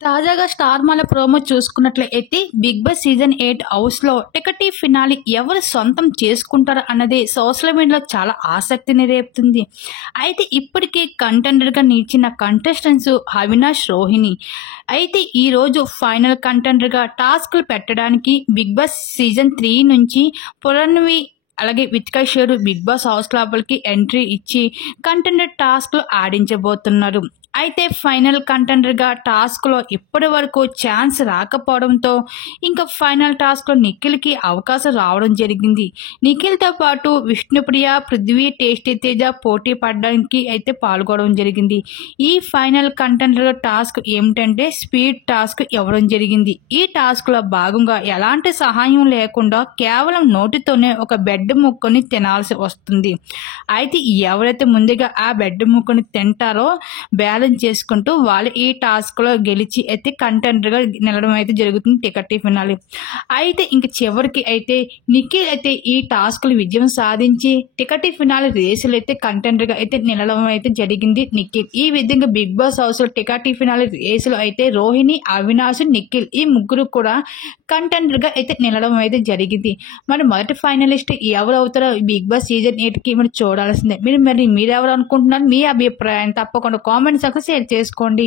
తాజాగా 'స్టార్ మాల' ప్రోమో చూసుకున్నట్లయితే 'big boss' season 8 హౌస్‌లో టికెటీ ఫినాలే ఎవరు సొంతం చేసుకుంటారు అన్నది సోషల్ మీడియాలో చాలా ఆసక్తిని రేపుతుంది. అయితే ఇప్పటికే కంటెండర్‌గా నిలిచిన కంటెస్టెంట్స్ అవినాష్, రోహిణి. అయితే ఈరోజు ఫైనల్ కంటెండర్‌గా టాస్క్‌లు పెట్టడానికి 'బిగ్ బాస్' సీజన్ 3 నుంచి పునర్నవి అలాగే విత్కా షేరు 'బిగ్ బాస్' హౌస్ లోపలికి ఎంట్రీ ఇచ్చి కంటెండర్ టాస్క్‌లు ఆడించబోతున్నారు. అయితే ఫైనల్ కంటెండర్‌గా టాస్క్‌లో ఇప్పటి వరకు ఛాన్స్ రాకపోవడంతో ఇంకా ఫైనల్ టాస్క్‌లో నిఖిల్‌కి అవకాశం రావడం జరిగింది. నిఖిల్‌తో పాటు విష్ణుప్రియ, పృథ్వీ, టేస్టీ తేజ పోటీ పడడానికి అయితే పాల్గొనడం జరిగింది. ఈ ఫైనల్ కంటెండర్ టాస్క్ ఏమిటంటే స్పీడ్ టాస్క్ ఇవ్వడం జరిగింది. ఈ టాస్క్‌లో భాగంగా ఎలాంటి సహాయం లేకుండా కేవలం నోటితోనే ఒక బెడ్ ముక్కని తినాల్సి వస్తుంది. అయితే ఎవరైతే ముందుగా ఆ బెడ్ ముక్కని తింటారో బ్యాలెన్స్ చేసుకుంటూ వాళ్ళు ఈ టాస్క్‌లో గెలిచి అయితే కంటెండర్‌గా నిలవడం అయితే జరుగుతుంది టికెట్ ఫినాలే. అయితే ఇంక చివరికి అయితే నిఖిల్ అయితే ఈ టాస్క్‌లు విజయం సాధించి టికెట్ ఫినాలే రేసులో అయితే కంటెండర్‌గా అయితే నిలవడం అయితే జరిగింది నిఖిల్. ఈ విధంగా 'బిగ్ బాస్' హౌస్‌లో టికెట్ ఫినాలే రేసులో అయితే రోహిణి, అవినాష్, నిఖిల్ ఈ ముగ్గురు కూడా కంటెండర్‌గా అయితే నిలవడం అయితే జరిగింది. మరి మొదటి ఫైనలిస్ట్ ఎవరు అవుతారో 'బిగ్ బాస్' సీజన్ 8కి మరి చూడాల్సిందే. మీరెవరు అనుకుంటున్నారు? మీ అభిప్రాయం తప్పకుండా కామెంట్ సెక్షన్‌లో షేర్ చేసుకోండి.